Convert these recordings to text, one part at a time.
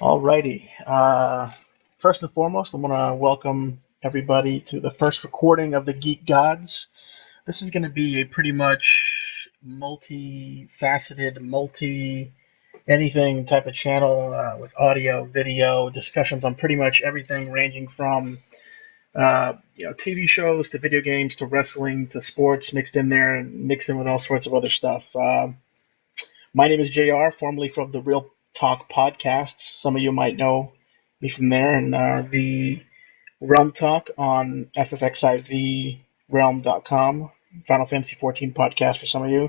Alrighty. First and foremost, I want to welcome everybody to the first recording of the Geek Gods. This is going to be a pretty much multi-faceted, anything type of channel with audio, video, discussions on pretty much everything, ranging from TV shows to video games to wrestling to sports mixed in there and mixed in with all sorts of other stuff. My name is JR, formerly from the Real Talk podcast. Some of you might know me from there, and the Realm Talk on FFXIVRealm.com, Final Fantasy 14 podcast for some of you.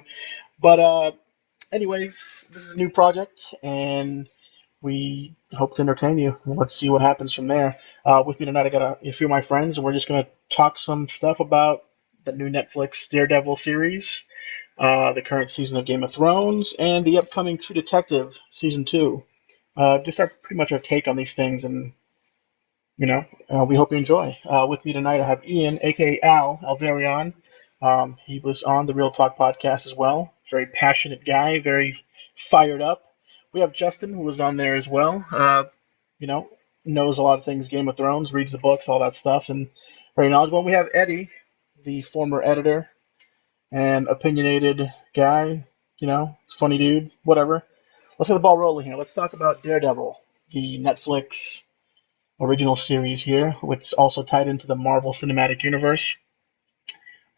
But anyways, this is a new project, and we hope to entertain you. Let's see what happens from there. With me tonight, I got a few of my friends, and we're just going to talk some stuff about the new Netflix Daredevil series, the current season of Game of Thrones, and the upcoming True Detective season 2. Just pretty much our take on these things, and we hope you enjoy. With me tonight, I have Ian, aka Al Alvarion. He was on the Real Talk podcast as well. Very passionate guy, very fired up. We have Justin, who was on there as well. You know, knows a lot of things Game of Thrones, reads the books, all that stuff, and very knowledgeable. And we have Eddie, the former editor and opinionated guy. Funny dude, whatever. Let's get the ball rolling here. Let's talk about Daredevil, the Netflix original series here, which is also tied into the Marvel Cinematic Universe.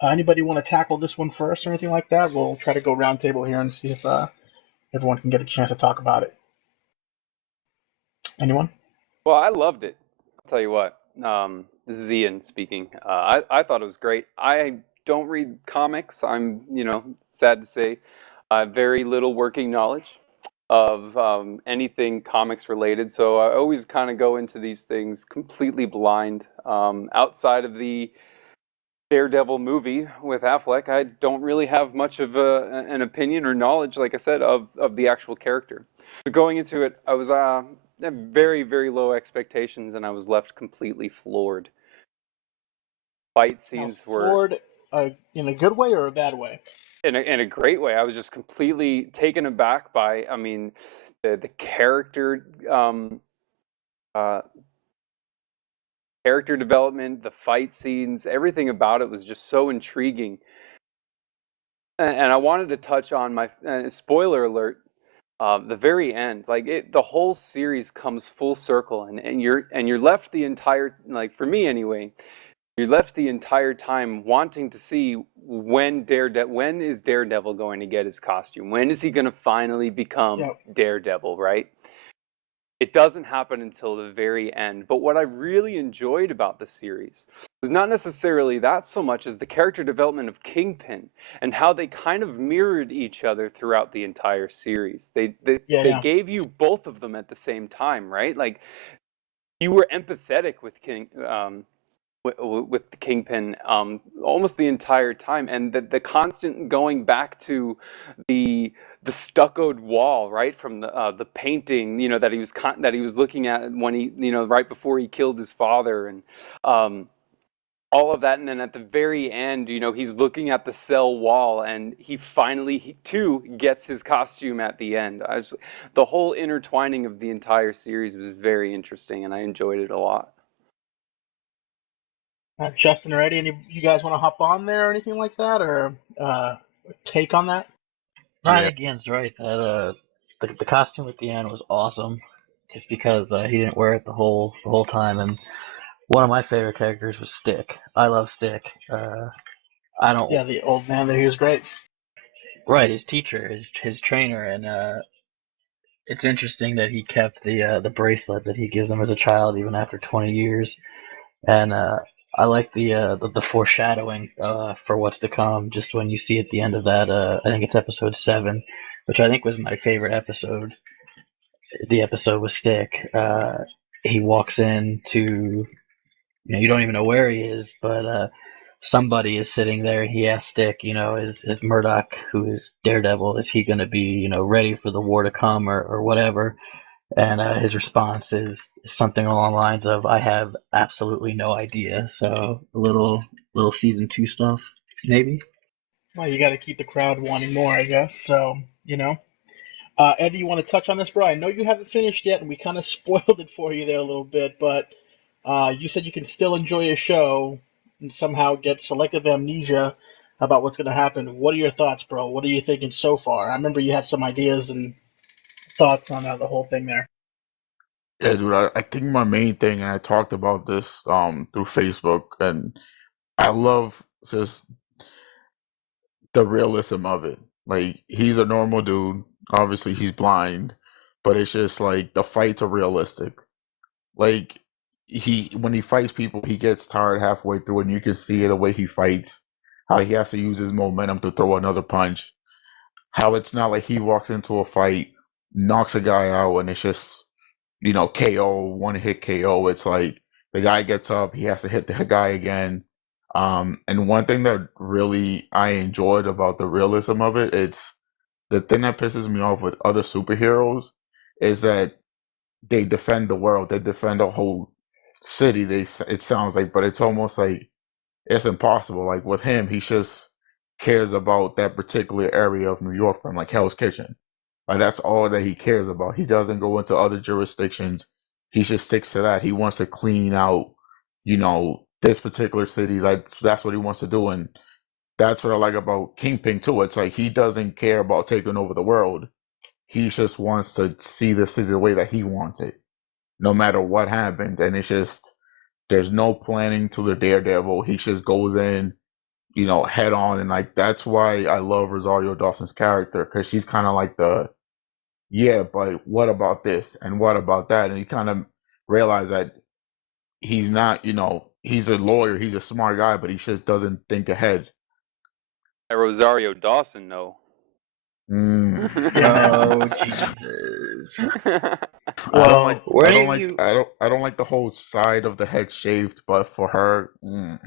Anybody want to tackle this one first or anything like that? We'll try to go roundtable here and see if everyone can get a chance to talk about it. Anyone? Well, I loved it. I'll tell you what. This is Ian speaking. I thought it was great. I don't read comics. I'm, sad to say, very little working knowledge of anything comics related. So I always kind of go into these things completely blind. Outside of the Daredevil movie with Affleck, I don't really have much of an opinion or knowledge, like I said, of the actual character. So going into it, I was had very, very low expectations, and I was left completely floored. Fight Now, scenes were floored in a good way or a bad way? in a great way. I was just completely taken aback by, I mean, the uh, character development, the fight scenes, everything about it was just so intriguing. And I wanted to touch on my spoiler alert. The very end, like the whole series comes full circle, and you're left the entire, like for me anyway, you're left the entire time wanting to see when is Daredevil going to get his costume? When is he going to finally become Yeah. Daredevil, right? It doesn't happen until the very end. But what I really enjoyed about the series was not necessarily that so much as the character development of Kingpin and how they kind of mirrored each other throughout the entire series. They Yeah. gave you both of them at the same time, right? Like you were empathetic with with the Kingpin almost the entire time, and the constant going back to the the stuccoed wall, right, from the painting, that that he was looking at when he, right before he killed his father, and um, all of that, and then at the very end, he's looking at the cell wall, and he too gets his costume at the end. The whole intertwining of the entire series was very interesting, and I enjoyed it a lot. Justin or Eddie, any you guys want to hop on there or anything like that, or take on that? No, I Yeah. think Ian's right. That the costume at the end was awesome, just because he didn't wear it the whole time. And one of my favorite characters was Stick. I love Stick. I don't Yeah, the old man there, he was great. right his teacher, his trainer, and it's interesting that he kept the bracelet that he gives him as a child even after 20 years. And I like the foreshadowing for what's to come. Just when you see at the end of that, I think it's episode 7, which I think was my favorite episode. The episode with Stick. He walks in to, you don't even know where he is, but somebody is sitting there. He asks Stick, is Murdoch, who is Daredevil, is he going to be, ready for the war to come, or whatever? And his response is something along the lines of, "I have absolutely no idea." So a little season 2 stuff, maybe. Well, you got to keep the crowd wanting more, I guess. So, you know. Eddie, you want to touch on this, bro? I know you haven't finished yet, and we kind of spoiled it for you there a little bit, but you said you can still enjoy a show and somehow get selective amnesia about what's going to happen. What are your thoughts, bro? What are you thinking so far? I remember you had some ideas and thoughts on the whole thing there. Yeah, dude, I think my main thing, and I talked about this through Facebook, and I love just the realism of it. Like, he's a normal dude. Obviously, he's blind, but it's just like the fights are realistic. Like, when he fights people, he gets tired halfway through, and you can see the way he fights, how he has to use his momentum to throw another punch. How it's not like he walks into a fight, knocks a guy out, and it's just KO, one hit KO. It's like the guy gets up, he has to hit the guy again. And one thing that really I enjoyed about the realism of it, it's the thing that pisses me off with other superheroes is that they defend the world, they defend a whole city. It sounds like, but it's almost like it's impossible. Like with him, he just cares about that particular area of New York from like Hell's Kitchen. Like that's all that he cares about. He doesn't go into other jurisdictions. He just sticks to that. He wants to clean out, this particular city. Like that's what he wants to do, and that's what I like about Kingpin too. It's like he doesn't care about taking over the world. He just wants to see the city the way that he wants it, no matter what happens. And it's just there's no planning to the Daredevil. He just goes in, head on, and like that's why I love Rosario Dawson's character because she's kind of like yeah, but what about this and what about that? And you kind of realize that he's not, he's a lawyer, he's a smart guy, but he just doesn't think ahead. Rosario Dawson, no. Oh Jesus! I don't like, Well, I don't like, I don't like the whole side of the head shaved, but for her, yeah,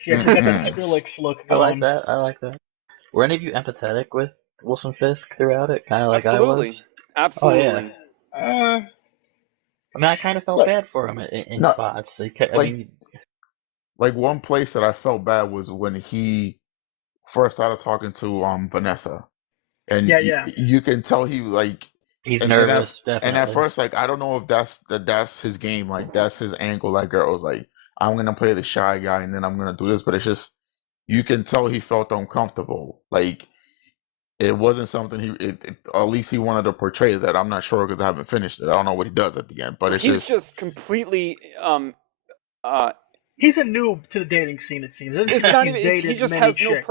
she's got that Skrillex look I like going. that. I like that. Were any of you empathetic with Wilson Fisk throughout it? Kind of like I Absolutely. was. Absolutely. Oh yeah. I mean, I kind of felt like, bad for him in not spots. I like, mean, like one place that I felt bad was when he first started talking to Vanessa, and Yeah. you can tell he like, he's and nervous, at definitely. first, like I don't know if that's his game, like that's his angle. That girl was like, I'm gonna play the shy guy, and then I'm gonna do this, but it's just you can tell he felt uncomfortable. Like it wasn't something at least he wanted to portray that. I'm not sure because I haven't finished it. I don't know what he does at the end, but it's He's just just completely He's a noob to the dating scene, it seems. it's not He's even he dated just many has no chicks.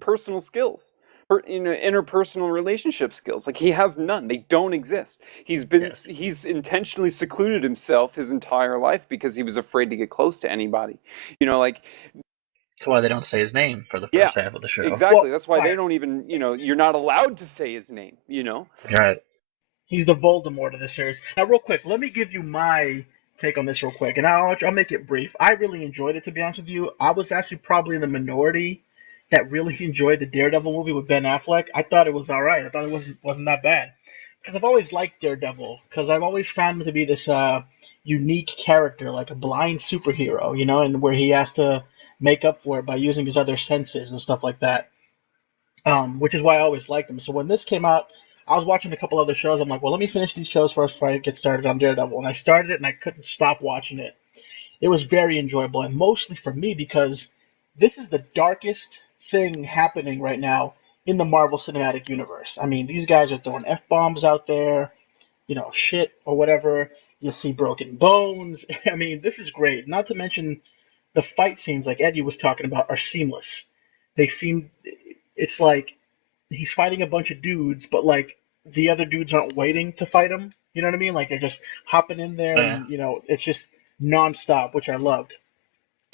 personal skills. Interpersonal relationship skills. Like he has none. They don't exist. Yes. He's intentionally secluded himself his entire life because he was afraid to get close to anybody. Like That's why they don't say his name for the yeah, first half of the show. exactly. Well, That's why they fine. don't even, you're not allowed to say his name, Right. He's the Voldemort of this series. Now, real quick, let me give you my take on this real quick, and I'll make it brief. I really enjoyed it, to be honest with you. I was actually probably in the minority that really enjoyed the Daredevil movie with Ben Affleck. I thought it was all right. I thought it wasn't that bad because I've always liked Daredevil because I've always found him to be this unique character, like a blind superhero, and where he has to make up for it by using his other senses and stuff like that. Which is why I always liked them. So when this came out, I was watching a couple other shows. I'm like, well, let me finish these shows first before I get started on Daredevil. And I started it, and I couldn't stop watching it. It was very enjoyable, and mostly for me because this is the darkest thing happening right now in the Marvel Cinematic Universe. I mean, these guys are throwing f bombs out there, shit or whatever. You see broken bones. I mean, this is great. Not to mention the fight scenes, like Eddie was talking about, are seamless. They seem, it's like he's fighting a bunch of dudes, but like the other dudes aren't waiting to fight him. You know what I mean? Like they're just hopping in there, Yeah. and it's just nonstop, which I loved.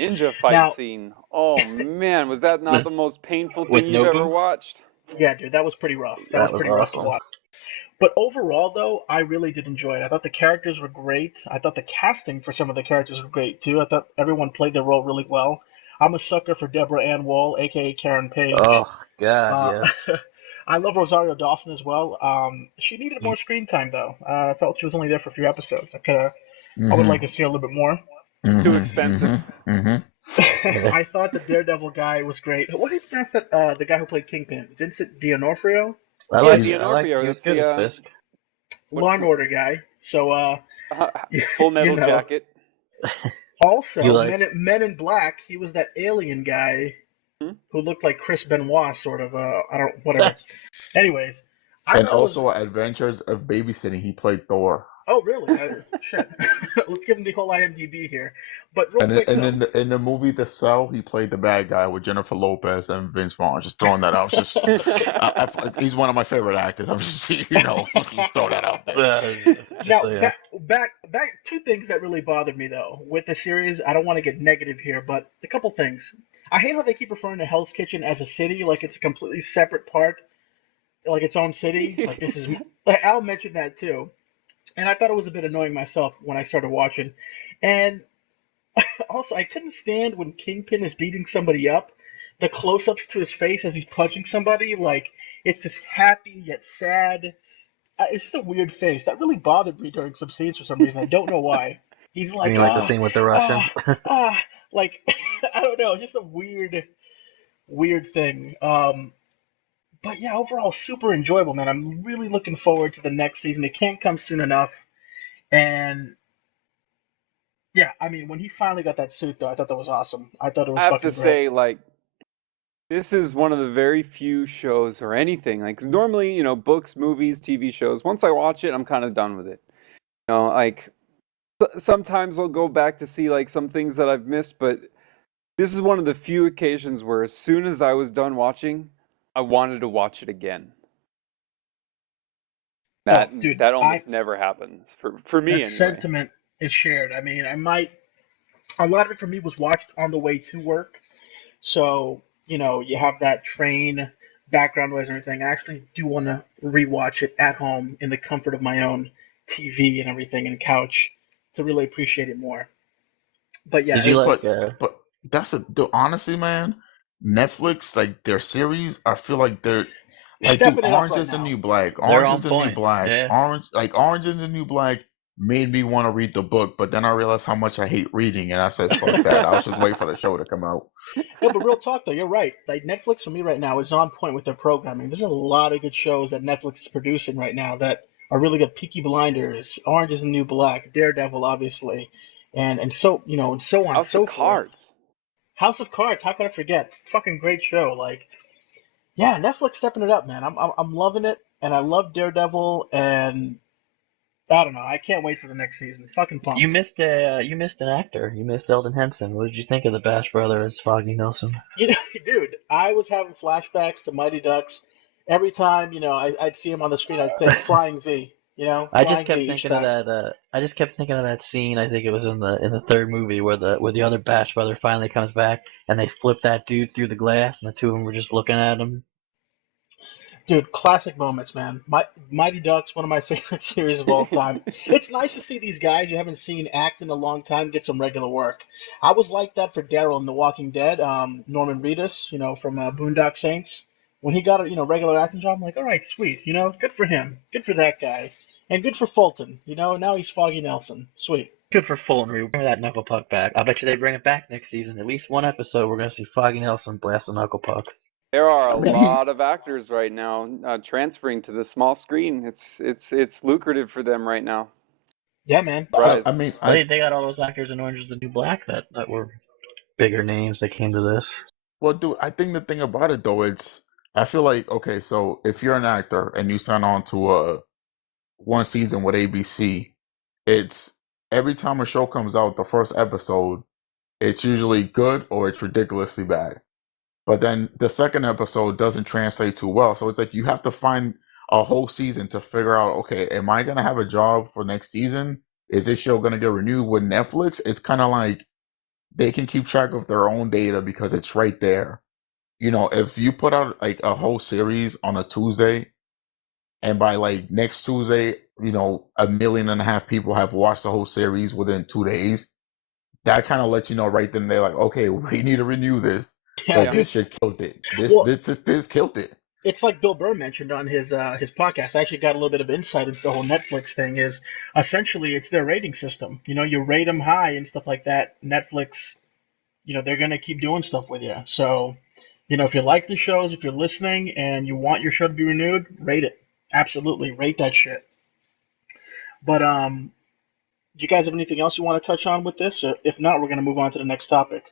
ninja fight Now, scene. Oh man, was that not Was the most painful with thing you've ever Nobu? watched? yeah, dude, that was pretty rough. That was That was pretty rough to awesome. watch. But overall, though, I really did enjoy it. I thought the characters were great. I thought the casting for some of the characters were great too. I thought everyone played their role really well. I'm a sucker for Deborah Ann Woll, aka Karen Page. Oh God, Uh, yes. I love Rosario Dawson as well. She needed more screen time though. I felt she was only there for a few episodes. I would like to see her a little bit more. Too expensive. Yeah. I thought the Daredevil guy was great. What do you pronounce that? The guy who played Kingpin, Vincent D'Onofrio. I Yeah, like He's D'Onofrio. he was That's good as the Fisk. what Law and Order guy. So, Full you Metal know. Jacket. You Also, like Men in Black. He was that alien guy Hmm? who looked like Chris Benoit, sort of. I don't, whatever. Anyways, I and thought it was. also Adventures of Babysitting. He played Thor. Oh, really? Shit. Let's give him the whole IMDb here. But real quick And though, in the movie The Cell, he played the bad guy with Jennifer Lopez and Vince Vaughn. Just throwing that out. Just he's one of my favorite actors. I'm just just throw that out there. just now so yeah. back two things that really bothered me though with the series. I don't want to get negative here, but a couple things. I hate how they keep referring to Hell's Kitchen as a city, like it's a completely separate part, like its own city. Like this is. Al mentioned that too, and I thought it was a bit annoying myself when I started watching, and also, I couldn't stand when Kingpin is beating somebody up. The close-ups to his face as he's punching somebody, like it's just happy yet sad. It's just a weird face. That really bothered me during some scenes for some reason. I don't know why. He's You like, mean like the scene with the Russian? ah, like I don't know, just a weird thing. But yeah, overall, super enjoyable, man. I'm really looking forward to the next season. It can't come soon enough, and yeah, I mean, when he finally got that suit, though, I thought that was awesome. I thought it I was have to fucking great. say, like, this is one of the very few shows or anything. Like, 'cause normally, books, movies, TV shows. Once I watch it, I'm kind of done with it. Like sometimes I'll go back to see like some things that I've missed, but this is one of the few occasions where as soon as I was done watching, I wanted to watch it again. Oh, That dude, that almost never happens for me that anyway. sentiment is shared. I mean, a lot of it for me was watched on the way to work. So, you have that train background noise and everything. I actually do want to rewatch it at home in the comfort of my own TV and everything and couch to really appreciate it more. But yeah, Did you like But that's honestly, man. Netflix, like their series, I feel like they're like, dude, stepping it up Orange right is the now. New Black. they're Orange on is the New point? Black. Yeah. Orange is the New Black made me want to read the book, but then I realized how much I hate reading, and I said, fuck that. I'll just wait for the show to come out. No, but real talk though, you're right. Like Netflix for me right now is on point with their programming. There's a lot of good shows that Netflix is producing right now that are really good. Peaky Blinders, Orange is the New Black, Daredevil, obviously, and so and so on and House of so forth. Cards. House of Cards, how could I forget? Fucking great show. Like, yeah, Netflix stepping it up, man. I'm loving it, and I love Daredevil, and I don't know. I can't wait for the next season. Fucking pumped. You missed an actor. You missed Eldon Henson. What did you think of the Bash Brothers, Foggy Nelson? You know, dude, I was having flashbacks to Mighty Ducks. Every time, I'd see him on the screen, I'd think Flying V. I just Flying V kept each thinking of time. that. I just kept thinking of that scene. I think it was in the third movie where the other Bash brother finally comes back and they flip that dude through the glass and the two of them were just looking at him. Dude, classic moments, man. Mighty Ducks, one of my favorite series of all time. It's nice to see these guys you haven't seen act in a long time get some regular work. I was like that for Daryl in The Walking Dead, Norman Reedus, from Boondock Saints. When he got a regular acting job, I'm like, all right, sweet, good for him, good for that guy, and good for Fulton. Now he's Foggy Nelson, sweet. Good for Fulton. Bring that Knuckle Puck back. I bet you they bring it back next season. At least one episode, we're gonna see Foggy Nelson blast a Knuckle Puck. There are a I mean, he lot of actors right now transferring to the small screen. It's lucrative for them right now. Yeah, man. I Rise. mean, Well, they got all those actors in Orange Is the New Black that were bigger names that came to this. well, dude, I think the thing about it though, I feel like, okay, so if you're an actor and you sign on to one season with ABC, it's every time a show comes out, the first episode, it's usually good or it's ridiculously bad. But then the second episode doesn't translate too well. So it's like you have to find a whole season to figure out, okay, am I gonna have a job for next season? Is this show gonna get renewed with Netflix? It's kind of like they can keep track of their own data because it's right there. If you put out like a whole series on a Tuesday, and by like next Tuesday, 1.5 million people have watched the whole series within 2 days, that kind of lets you know right then and there, like, okay, we need to renew this Yeah, because Yeah. this dude. shit killed it. Well, This killed it. it's like Bill Burr mentioned on his podcast. I actually got a little bit of insight into the whole Netflix thing. Is essentially it's their rating system. You rate them high and stuff like that. Netflix, they're gonna keep doing stuff with you. So If you like the shows, if you're listening and you want your show to be renewed, rate it. Absolutely, rate that shit. But do you guys have anything else you want to touch on with this? If not, we're gonna move on to the next topic.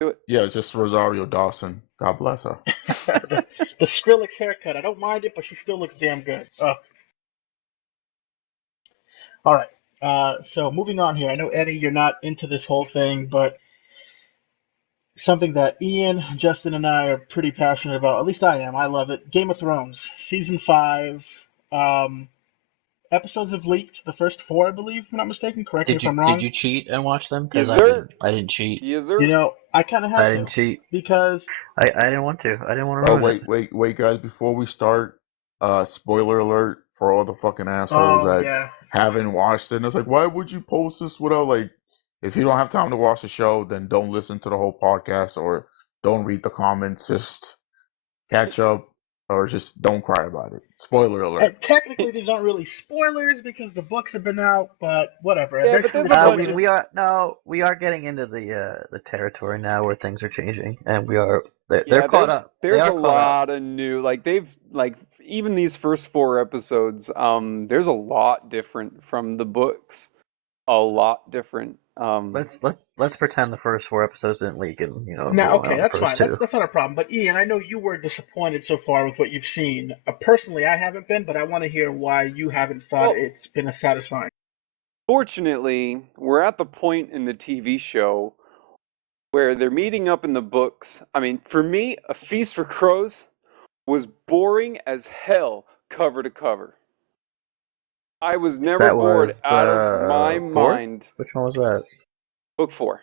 Do it. Yeah, it's just Rosario Dawson. God bless her. the Skrillex haircut. I don't mind it, but she still looks damn good. All right. So moving on here. I know Eddie, you're not into this whole thing, but something that Ian, Justin, and I are pretty passionate about. At least I am. I love it. Game of Thrones, season 5. Um, Episodes have leaked. The first 4, I believe, if I'm not mistaken. Correct me if I'm Did wrong. you cheat and watch them? Because Yes, sir. I didn't cheat. Yes, sir. I kind of I had didn't to cheat. because I didn't want to. I didn't want to Oh, ruin it. wait, guys! Before we start, spoiler alert for all the fucking assholes oh that yeah, haven't watched it. And it's like, why would you post this without like? If you don't have time to watch the show, then don't listen to the whole podcast or don't read the comments. Just catch up or just don't cry about it. Spoiler alert. and technically these aren't really spoilers because the books have been out, but whatever. Yeah, but there's Eventually, a they're bunch gonna. We are getting into the territory now where things are changing, and they're Yeah, caught up. They there's are a caught up. lot of new, like they've like even these first 4 episodes, there's a lot different from the books. A lot different. Let's pretend the first 4 episodes didn't leak, and Now, roll okay, on the that's first fine. two. That's not a problem. But Ian, I know you were disappointed so far with what you've seen. Personally, I haven't been, but I want to hear why you haven't thought Well, it's been as satisfying. fortunately, we're at the point in the TV show where they're meeting up in the books. I mean, for me, A Feast for Crows was boring as hell cover to cover. I was never That bored was out of my the fourth. mind. Which one was that? Book 4.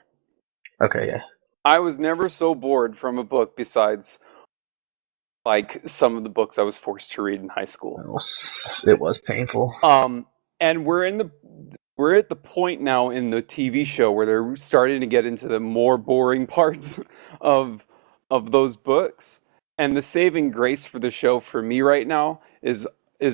Okay, yeah. I was never so bored from a book besides like some of the books I was forced to read in high school. It was painful. And we're at the point now in the TV show where they're starting to get into the more boring parts of those books. And the saving grace for the show for me right now is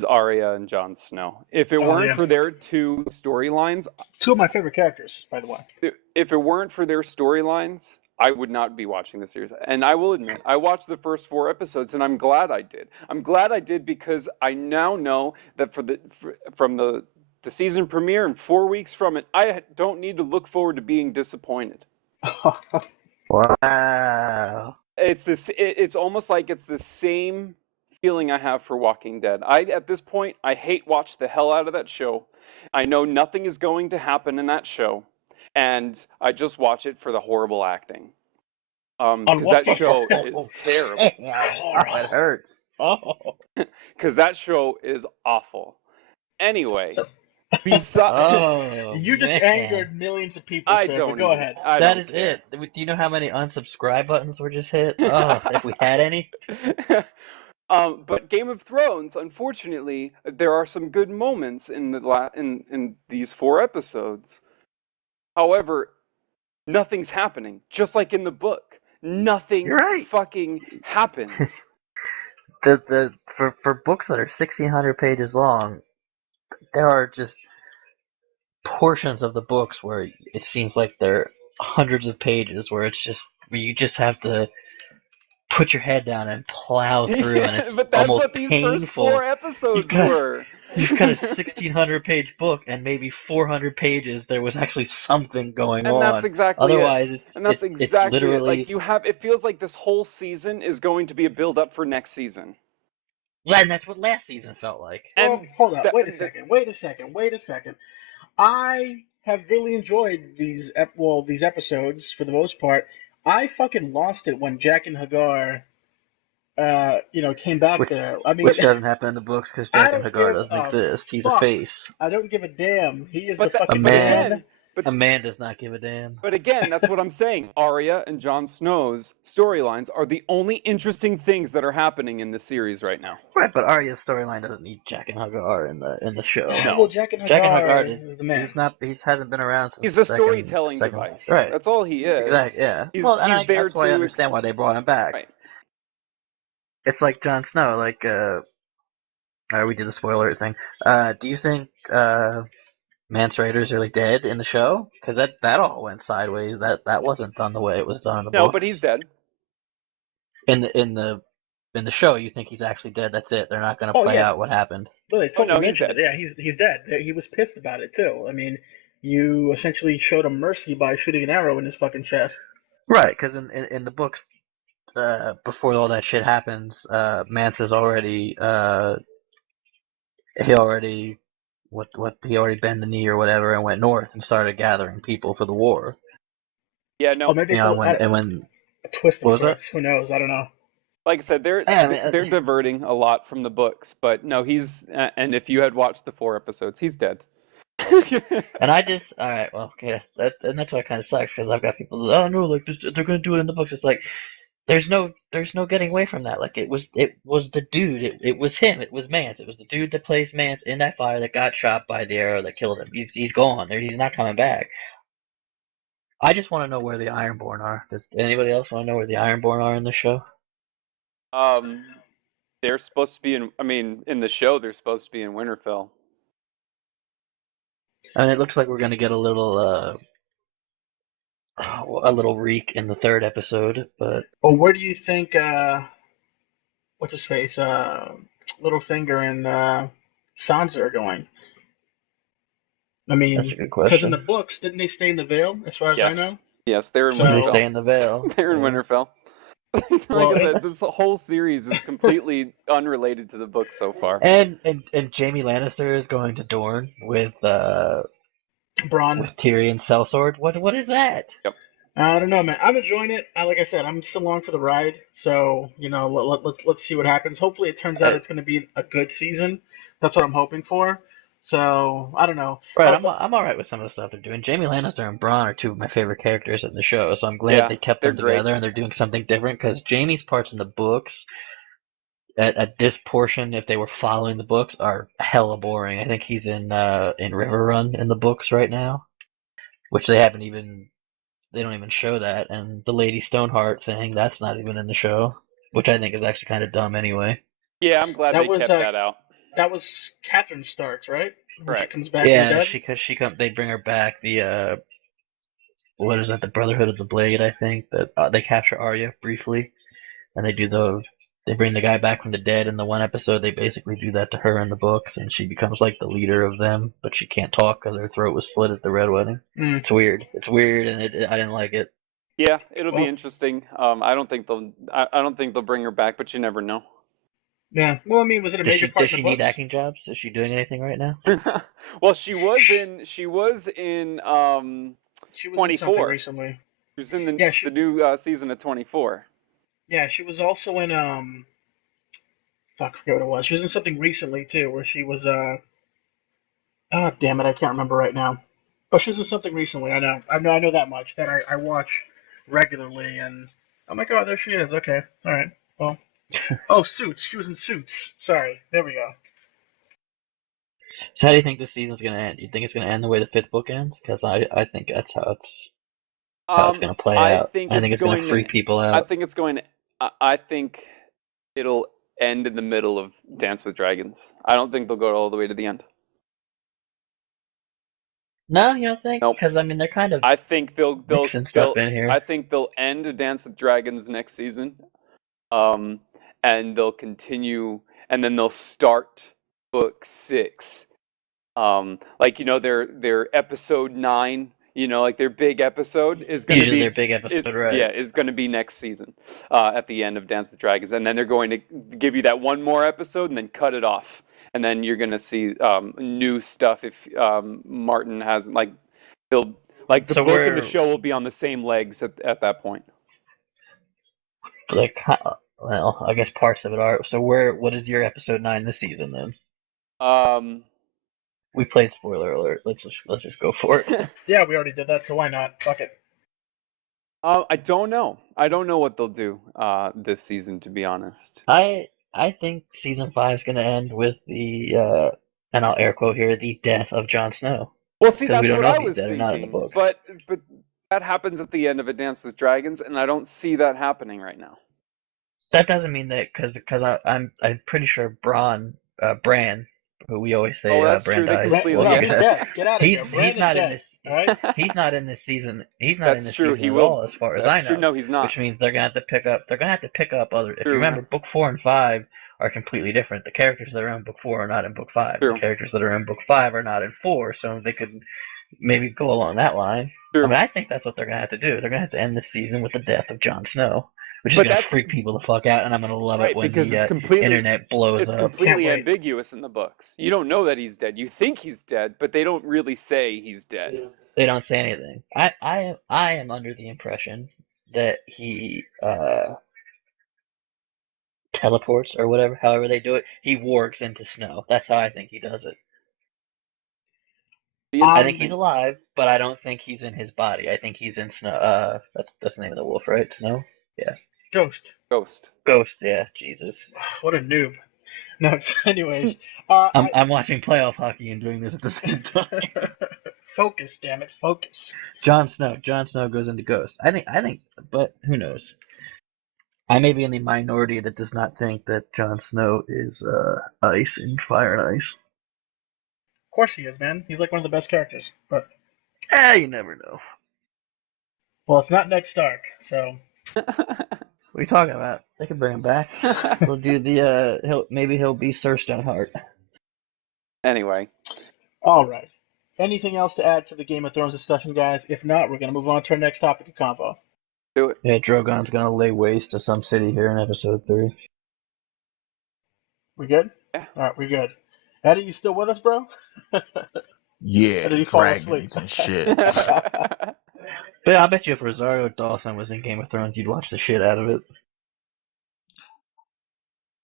Arya and Jon Snow. If it Oh weren't yeah, for their two storylines, two of my favorite characters, by the way. if it weren't for their storylines, I would not be watching the series. And I will admit, I watched the first 4 episodes, and I'm glad I did. I'm glad I did because I now know that from the season premiere and 4 weeks from it, I don't need to look forward to being disappointed. Wow. It's almost like it's the same feeling I have for Walking Dead. At this point, I hate watch the hell out of that show. I know nothing is going to happen in that show, and I just watch it for the horrible acting. On Because what? that show is terrible. It hurts. Because that show is awful. Anyway, besides, Oh, You just man. angered millions of people, I sir. don't But go even- ahead. I That don't is care. it. Do you know how many unsubscribe buttons were just hit? Oh, if we had any. But Game of Thrones, unfortunately, there are some good moments in in these 4 episodes. However, nothing's happening. Just like in the book, nothing You're right. fucking happens. For books that are 1,600 pages long, there are just portions of the books where it seems like they're hundreds of pages where you just have to put your head down and plow through, and it's But that's almost what these first painful. 4 episodes were. You've got a 1,600 page book, and maybe 400 pages there was actually something going And on. that's exactly Otherwise, it. And that's it's exactly literally it. Like it feels like this whole season is going to be a build up for next season. yeah, and that's what last season felt like. Well, And hold up. that- Wait a second. I have really enjoyed these episodes for the most part. I fucking lost it when Jack and Hagar, came back there. I mean, Which doesn't happen in the books because I Jack and don't Hagar give doesn't a exist. He's a fuck. face. I don't give a damn. He is But the that- fucking but man. again- But A man does not give a damn. But again, that's what I'm saying. Arya and Jon Snow's storylines are the only interesting things that are happening in the series right now. Right, but Arya's storyline doesn't need Jack and Hagar in the show. No. Well, Jack and Jack and Hagar Hagar is the man. he hasn't been around since He's the a storytelling device. Right. That's all he is. Exactly. Yeah. He's, well, and he's there that's why I to understand why they brought him back. Right. It's like Jon Snow. Like, we did the spoiler thing. Do you think Mance Rayder's really dead in the show? Because that all went sideways. That wasn't done the way it was done in the No, books. but he's dead. In the show, you think he's actually dead. That's it. They're not going to Oh play yeah, out what happened. well, they Oh totally no, he's mentioned it. dead. Yeah, he's dead. He was pissed about it too. I mean, you essentially showed him mercy by shooting an arrow in his fucking chest. Right, because in the books, before all that shit happens, Mance is already he already what he already bent the knee or whatever and went north and started gathering people for the war. Yeah, Oh, no. maybe You it's know, when a twist of what was that? sorts. Who knows? I don't know. Like I said, Yeah, I mean, they're diverting a lot from the books, but no, he's and if you had watched the 4 episodes, he's dead. and I just all right, well, okay, and that's why it kind of sucks because I've got people. Oh no, like they're gonna do it in the books. It's like there's no getting away from that. Like it was the dude. It was him. It was Mance. It was the dude that plays Mance in that fire that got shot by the arrow that killed him. He's gone. He's not coming back. I just want to know where the Ironborn are. Does anybody else want to know where the Ironborn are in the show? um, they're supposed to be in. I mean, in the show, they're supposed to be in Winterfell. I mean, it looks like we're gonna get a little reek in the third episode, but Well, where do you think what's his face, Littlefinger and Sansa are going? I that's a mean, good because in the question. books, didn't they stay in the Vale, as far as I Yes, know? yes, they're in They So, Winterfell. stay in the Vale. They're in Yeah. Winterfell. Like well, I said, this whole series is completely unrelated to the book so far. And Jamie Lannister is going to Dorne Bronn. with Tyrion's sellsword. What is that? Yep. I don't know, man. I'm enjoying it. Like I said, I'm still along for the ride. So let's see what happens. Hopefully, it turns out Uh, it's going to be a good season. That's what I'm hoping for. So I don't know. right, I'm all right with some of the stuff they're doing. Jamie Lannister and Bronn are two of my favorite characters in the show, so I'm glad Yeah, they kept they're them great. together and they're doing something different. Because Jamie's parts in the books, at this portion, if they were following the books, are hella boring. I think he's in River Run in the books right now, which they don't even show that. And the Lady Stoneheart thing, that's not even in the show, which I think is actually kind of dumb anyway. Yeah, I'm glad that they was kept that out. Catherine Starks, right? When she Correct. comes back from the Yeah, dead. she come they bring her back what is that, the Brotherhood of the Blade, I think that they capture Arya briefly and they bring the guy back from the dead in the one episode. They basically do that to her in the books and she becomes like the leader of them, but she can't talk because her throat was slit at the Red Wedding. Mm. It's weird and I didn't like it. Yeah, it'll be Well, interesting. I don't think they'll. I don't think they'll bring her back, but you never know. yeah. Well, I mean, was it a major part Does in the she need books? acting jobs? Is she doing anything right now? Well, she was in She was in something 24. recently. She was in Yeah, the new season of 24. yeah, she was also in fuck, I forget what it was. She was in something recently too, where she was ah, damn it, I can't remember right now. But she was in something recently. I know that much. That I watch regularly, and I'm like, oh, there she is. Okay, all right. Well, oh, Suits. She was in Suits. Sorry, there we go. So how do you think this season's gonna end? You think it's gonna end the way the fifth book ends? Because I think that's how it's gonna play I out. think I think it's it's gonna going to. freak people I out. think it's going to. I think it'll end in the middle of Dance with Dragons. I don't think they'll go all the way to the end. No, you don't think? Nope. Because I mean, they're kind of I think mixing stuff in here. I think they'll end Dance with Dragons next season. Um, and they'll continue, and then they'll start book 6. Like their episode 9. Like their big episode is going to Usually be their big episode, right? is going to be next season, at the end of Dance with Dragons, and then they're going to give you that one more episode and then cut it off, and then you're going to see new stuff if Martin has they'll the So book and the we're show will be on the same legs at that point. like, well, I guess parts of it are. So what is your episode 9 this season then? Um, We played spoiler alert. Let's just go for it. Yeah, we already did that, so why not? Fuck it. I don't know. I don't know what they'll do this season, to be honest. I think season 5 is gonna end with the and I'll air quote here, the death of Jon Snow. Well, see, Because we that's don't what know I if he's was dead or not in the thinking, books. but that happens at the end of A Dance with Dragons, and I don't see that happening right now. That doesn't mean that because I'm pretty sure Bran who we always say Oh, that's true. They Brandeis. completely. No, Yeah. he's dead. Get out of here. He's Brandon's not in dead. this. All right. He's not in this season. He's not in That's this true. season He at will. all, as far as That's I true. know. No, he's not. Which means they're gonna have to pick up. They're gonna have to pick up other. If you True. remember, book 4 and 5 are completely different. The characters that are in book 4 are not in book 5. True. The characters that are in book 5 are not in 4. So they could maybe go along that line. True. I mean, I think that's what they're gonna have to do. They're gonna have to end this season with the death of Jon Snow, which is But gonna that's freak people the fuck out, and I'm gonna love right it when because it's the completely internet blows it's up. completely wait. ambiguous in the books. You don't know that he's dead. You think he's dead, but they don't really say he's dead. They don't say anything. I am under the impression that he teleports or whatever, however they do it. He wargs into snow. That's how I think he does it. Be I think he's interesting. alive, but I don't think he's in his body. I think he's in snow. That's the name of the wolf, right? Snow. Yeah. Ghost. Ghost. Ghost. Yeah. Jesus. What a noob. No. Anyways, I'm watching playoff hockey and doing this at the same time. focus. Damn it. Focus. Jon Snow. Jon Snow goes into Ghost. I think, but who knows? I may be in the minority that does not think that Jon Snow is ice and fire and ice. Of course he is, man. He's like one of the best characters. But You never know. well, it's not Ned Stark, so. What are you talking about? They could bring him back. We'll do the maybe he'll be Sir Stoneheart. Anyway. All right. Anything else to add to the Game of Thrones discussion, guys? If not, we're gonna move on to our next topic of convo. Do it. Yeah, Drogon's gonna lay waste to some city here in episode 3. We good? Yeah. All right, we good. Eddie, you still with us, bro? Yeah, Or did he fall dragons asleep? and shit. But I bet you if Rosario Dawson was in Game of Thrones, you'd watch the shit out of it.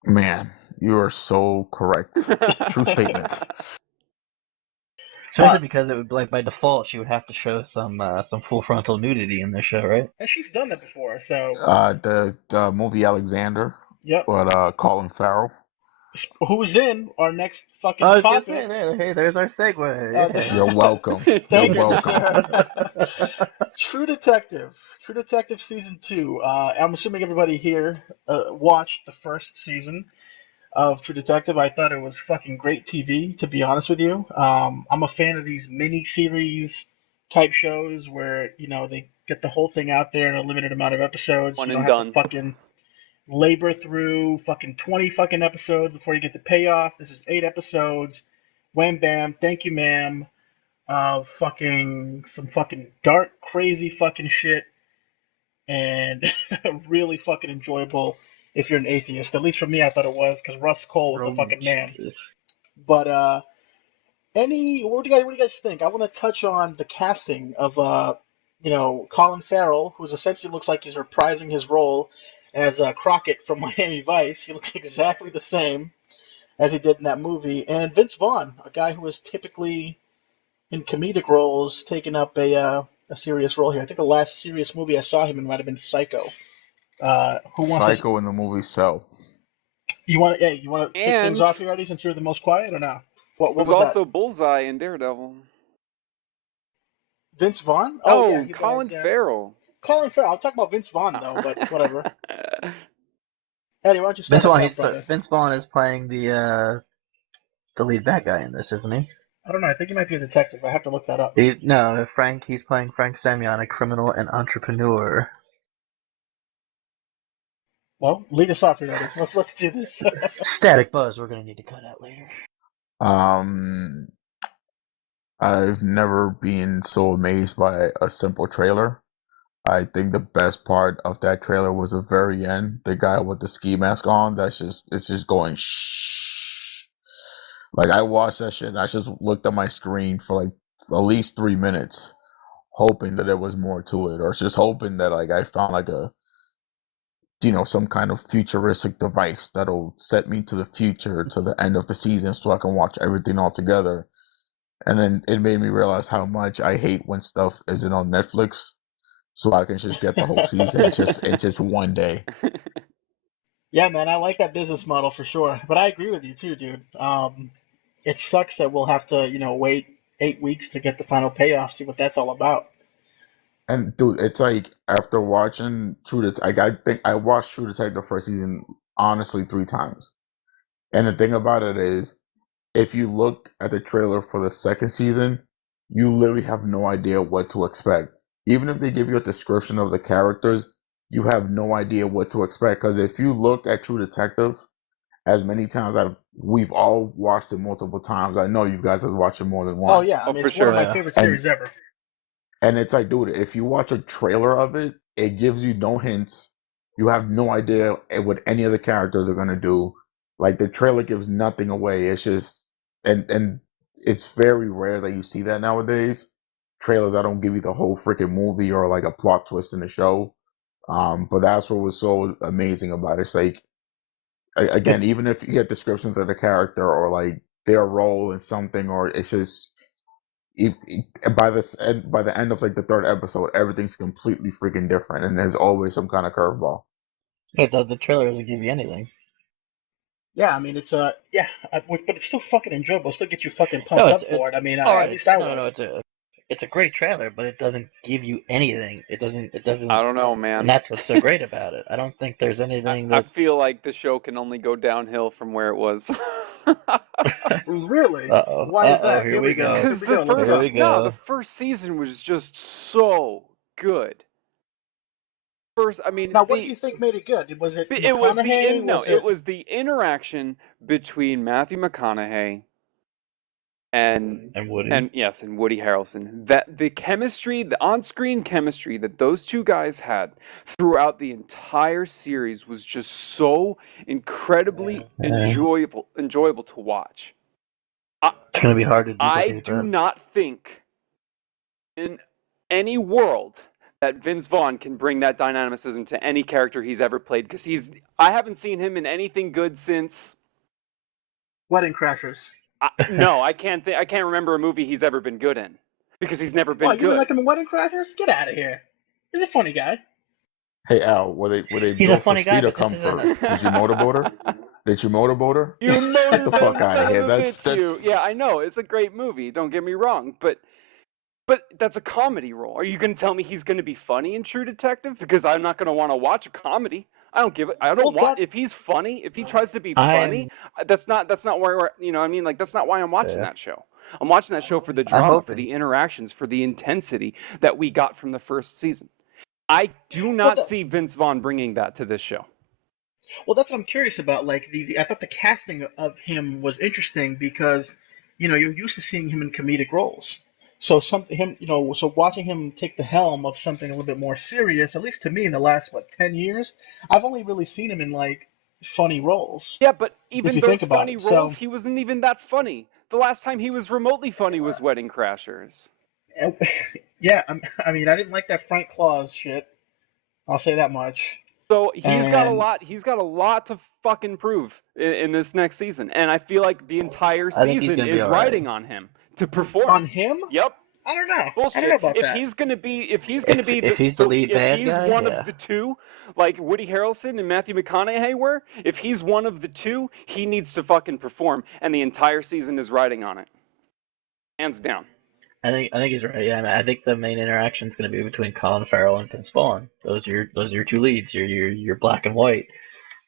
Man, you are so correct. True statement. Especially because it would like by default she would have to show some full frontal nudity in this show, right? And she's done that before, so. The movie Alexander. Yep. But Colin Farrell. Who's in our next fucking I was gonna topic? say, hey, there's our segue. there- You're welcome. Thank You're you, welcome. sir. True Detective season 2. I'm assuming everybody here watched the first season of True Detective. I thought it was fucking great TV, to be honest with you. I'm a fan of these mini series type shows where they get the whole thing out there in a limited amount of episodes. One You don't and have done. to fucking labor through fucking 20 fucking episodes before you get the payoff. This is 8 episodes. Wham bam, thank you ma'am. Some fucking dark, crazy fucking shit, and really fucking enjoyable if you're an atheist. At least for me, I thought it was because Russ Cole was the fucking man. Jesus. But what do you guys think? I want to touch on the casting of Colin Farrell, who essentially looks like he's reprising his role as Crockett from Miami Vice. He looks exactly the same as he did in that movie, and Vince Vaughn, a guy who was typically in comedic roles, taking up a serious role here. I think the last serious movie I saw him in might have been Psycho. Who wants Psycho in the movie Cell. You want to kick things And- off here, Eddie, since you're the most quiet, or no? What was was also that? Bullseye in Daredevil. Vince Vaughn? Oh, yeah, he Colin does, yeah. Farrell. Colin Farrell. I'll talk about Vince Vaughn though, but whatever. Eddie, why don't you start us off, brother? Vince Vaughn is playing the lead bad guy in this, isn't he? I don't know. I think he might be a detective. I have to look that up. He's playing Frank Semyon, a criminal and entrepreneur. Well, lead us off here, Eddie. Let's do this. Static buzz. We're gonna need to cut out later. I've never been so amazed by a simple trailer. I think the best part of that trailer was the very end. The guy with the ski mask on, it's just going shh. Like I watched that shit and I just looked at my screen for like at least 3 minutes, hoping that there was more to it, or just hoping that like I found like some kind of futuristic device that'll set me to the future to the end of the season so I can watch everything all together. And then it made me realize how much I hate when stuff isn't on Netflix, so I can just get the whole season in just one day. Yeah, man, I like that business model for sure. But I agree with you too, dude. It sucks that we'll have to, wait 8 weeks to get the final payoff, see what that's all about. And dude, it's like after watching True Detective, I think I watched True Detective the first season honestly 3 times. And the thing about it is, if you look at the trailer for the second season, you literally have no idea what to expect. Even if they give you a description of the characters, you have no idea what to expect. Because if you look at True Detective, as many times we've all watched it multiple times. I know you guys have watched it more than Oh once. yeah, I Oh, mean for it's one of sure. my Yeah. favorite And series ever. and it's like, dude, if you watch a trailer of it, it gives you no hints. You have no idea what any of the characters are gonna do. Like the trailer gives nothing away. It's just and it's very rare that you see that nowadays. Trailers that don't give you the whole freaking movie or like a plot twist in the show. But that's what was so amazing about it. It's like again, even if you get descriptions of the character or like their role in something, or it's just if, by the end of like the third episode, everything's completely freaking different, and there's always some kind of curveball. The trailer doesn't give you anything. Yeah, I mean it's but it's still fucking enjoyable. It still gets you fucking No, pumped up for it. I mean, all at right. least I No. was. It's a great trailer, but it doesn't give you anything. It I doesn't, don't know, and man. that's what's so great about it. I don't think there's anything I that. feel like the show can only go downhill from where it was. Really? Uh-oh. Why is Uh-oh, that? here Here we we go. go. Here Because we the go. Let's Here go. we the go. first season was just so good. First, I mean, Now, what do you think made it good? Was it it was McConaughey? no, Was it it? was the interaction between Matthew McConaughey and And Woody. yes, and Woody Harrelson. That the chemistry, the on-screen chemistry that those two guys had throughout the entire series was just so incredibly Yeah. enjoyable to watch. I, It's gonna be hard to I duplicate do that. not think in any world that Vince Vaughn can bring that dynamicism to any character he's ever played, because I haven't seen him in anything good since. Wedding Crashers. No, I can't remember a movie he's ever been good in, because he's never been What, you didn't good. like him in Wedding Crashers? Get out of here. He's a funny guy. Hey Al, were they He's a built for funny guy, speed or but this isn't comfort? a. Did you motorboat her? Did you motorboat her? You Get the fuck motorboating out of son here. of a That's bitch, you. Yeah, I know. It's a great movie. Don't get me wrong, but that's a comedy role. Are you going to tell me he's going to be funny in True Detective? Because I'm not going to want to watch a comedy. I don't give it. I don't Well, want. that If he's funny, if he tries to be I'm. funny, that's not why we're. I mean, like that's not why I'm watching Yeah. that show. I'm watching that show for the I'm drama, for hoping. the interactions, for the intensity that we got from the first season. I do well, not see Vince Vaughn bringing that to this show. that's what I'm curious about. Like I thought the casting of him was interesting because, you're used to seeing him in comedic roles. So so watching him take the helm of something a little bit more serious, at least to me, in the last 10 years, I've only really seen him in like funny roles. Yeah, but If even you think those about funny it, roles, so he wasn't even that funny. The last time he was remotely funny was Wedding Crashers. yeah, I mean, I didn't like that Frank Claus shit. I'll say that much. So he's got a And lot. He's got a lot to fucking prove in this next season, and I feel like the entire I think he's season gonna be is all right. riding on him to perform. on him, Yep, I don't know. I don't know bullshit. about that. If he's gonna be If he's the lead if bad he's guy, one of yeah. the two, like Woody Harrelson and Matthew McConaughey were, if he's one of the two, he needs to fucking perform, and the entire season is riding on it, hands down. I think he's right. Yeah, I think the main interaction is going to be between Colin Farrell and Vince Vaughn. Those are your two leads. Your black and white.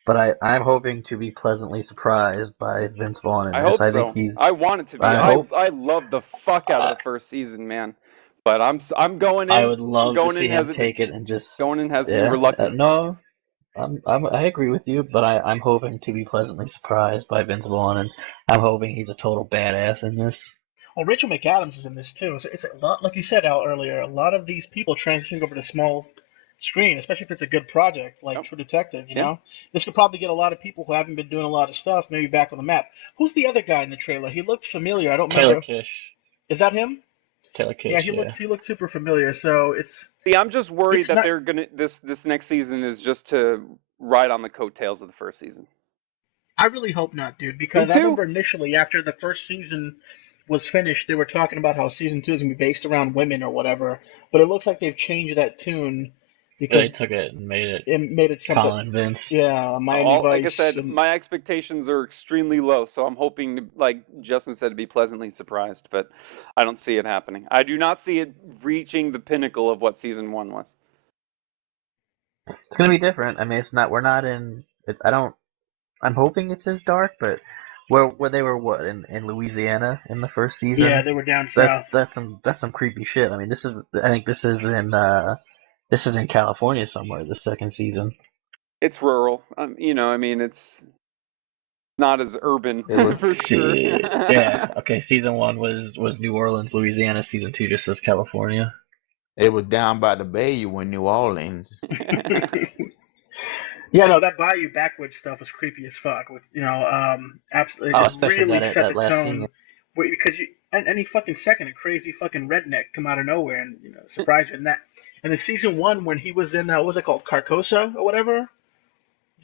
But I'm hoping to be pleasantly surprised by Vince Vaughn in I this. hope I think so. he's. I want it to be. I hope. I love the fuck out of the first season, man. But I'm going I in. would love to Going in see him hesitant. take it and just. Going in hesitant, Yeah. reluctant. No. I agree with you, but I'm hoping to be pleasantly surprised by Vince Vaughn, and I'm hoping he's a total badass in this. Well, Rachel McAdams is in this too. It's a lot, like you said, Al, earlier. A lot of these people transitioning over to small screen, especially if it's a good project like Yep. True Detective. Yeah. This could probably get a lot of people who haven't been doing a lot of stuff maybe back on the map. Who's the other guy in the trailer? He looked familiar. I don't Taylor remember. Kish. Is that him? Taylor Kish. Yeah, Yeah. he looks super familiar. So See, I'm just worried it's that not. they're gonna this next season is just to ride on the coattails of the first season. I really hope not, dude, Me because I too. remember initially after the first season was finished, they were talking about how season 2 is gonna be based around women or whatever. But it looks like they've changed that tune They because took it and made it it something. Colin Vince. Yeah, Miami Like I Vice. said, And my expectations are extremely low, so I'm hoping to, like Justin said, to be pleasantly surprised. But I don't see it happening. I do not see it reaching the pinnacle of what season 1 was. It's gonna be different. I mean, it's not. We're not in. I don't. I'm hoping it's as dark, but Where they were what in Louisiana in the first season? Yeah, they were down south. That's some creepy shit. I mean, I think this is in California somewhere. The second season. It's rural. I mean, it's not as urban It was for sure. Yeah. Okay. Season 1 was New Orleans, Louisiana. Season 2 just says California. it was down by the bayou in New Orleans. Yeah, no, that Bayou backwoods stuff was creepy as fuck. With absolutely, Oh, it especially really set that the last tone. scene. Because any fucking second, a crazy fucking redneck come out of nowhere and surprise you. And the season 1 when he was in what was it called, Carcosa or whatever,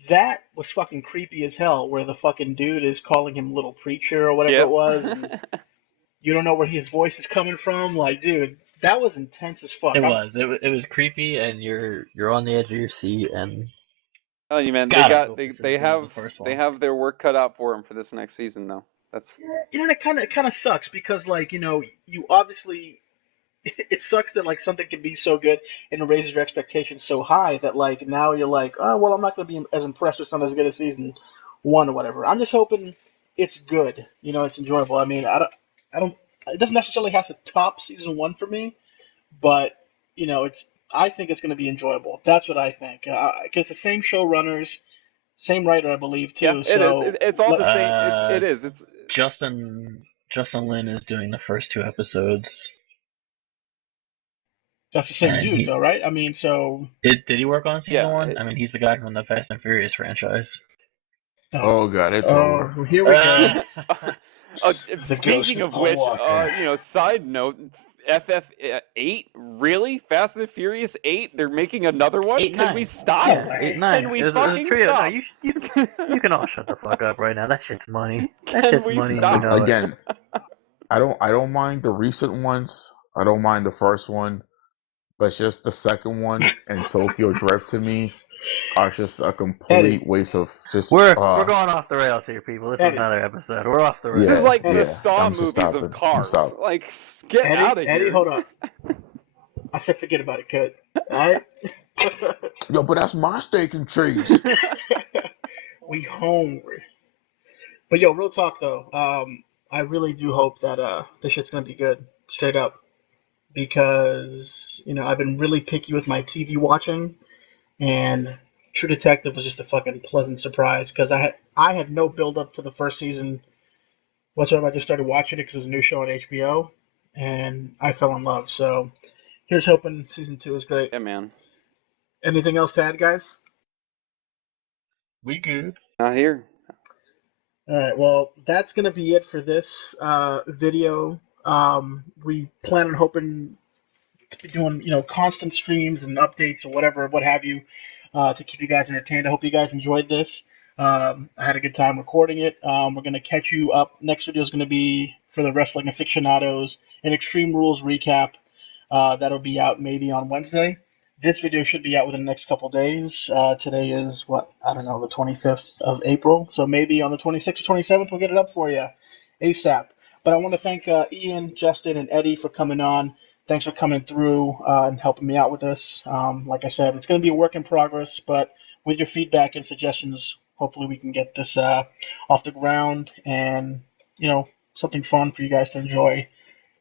that was fucking creepy as hell. Where the fucking dude is calling him little preacher or whatever it Yep. was, and you don't know where his voice is coming from. Like, dude, that was intense as fuck. It was creepy, and you're on the edge of your seat, and Oh, you man, God, I hope they it's as they good as the have first they one. have their work cut out for them for this next season, though. That's It kind of sucks because, like, you obviously it sucks that like something can be so good and it raises your expectations so high that like now you're like, oh well, I'm not going to be as impressed with something as good as season 1 or whatever. I'm just hoping it's good. It's enjoyable. I mean, I don't. It doesn't necessarily have to top season 1 for me, but it's. I think it's going to be enjoyable. That's what I think. It's the same showrunners, same writer, I believe, yeah, too. it is. So It's all the same. Uh, It is. It's Justin Lin is doing the first 2 episodes, that's the same and dude, though, right? I mean, so. did he work on season yeah. 1? I mean, he's the guy from the Fast and Furious franchise. Oh, Oh god, it's oh, over. well, here we go. The ghost Speaking of of Paul which, Walker. side note, FF8 really? Fast and the Furious 8? They're making another one? 8, Can we 9. stop? No Yeah, way. 8, 9. Can we It was a fucking trio. No, stop? you can all shut the fuck up right now. That shit's money. That Can shit's we money, and you stop? know it. Again, I don't mind the recent ones. I don't mind the first one, but it's just the second one and Tokyo Drift to me are just a Eddie, complete waste of just We're going off the rails here, people. This is Eddie, another episode. We're off the This is rails. yeah, like the Eddie, yeah. Saw I'm just movies of stopping. I'm cars. stopping. Like, get out of Eddie, here. hold on. I said forget about it, cut. Alright? Yo, but that's my steak and cheese. We hungry. But yo, real talk though. I really do hope that this shit's gonna be good, straight up. Because, I've been really picky with my TV watching, and True Detective was just a fucking pleasant surprise because I had no build up to the first season whatsoever. I just started watching it because it was a new show on HBO, and I fell in love. So here's hoping season 2 is great. Yeah, man. Anything else to add, guys? We good. Not here. All right. Well, that's gonna be it for this video. We plan on hoping to be doing constant streams and updates or whatever, what have you, to keep you guys entertained. I hope you guys enjoyed this. I had a good time recording it. We're gonna catch you up. Next video is gonna be for the wrestling aficionados, an Extreme Rules recap. That'll be out maybe on Wednesday. This video should be out within the next couple days. Today is what, I don't know, the 25th of April. So maybe on the 26th or 27th we'll get it up for you ASAP. But I want to thank Ian, Justin, and Eddie for coming on. Thanks for coming through and helping me out with this. Like I said, it's going to be a work in progress, but with your feedback and suggestions, hopefully we can get this off the ground and something fun for you guys to enjoy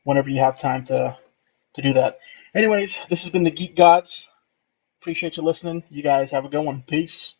whenever you have time to do that. Anyways, this has been the Geek Gods. Appreciate you listening. You guys have a good one. Peace.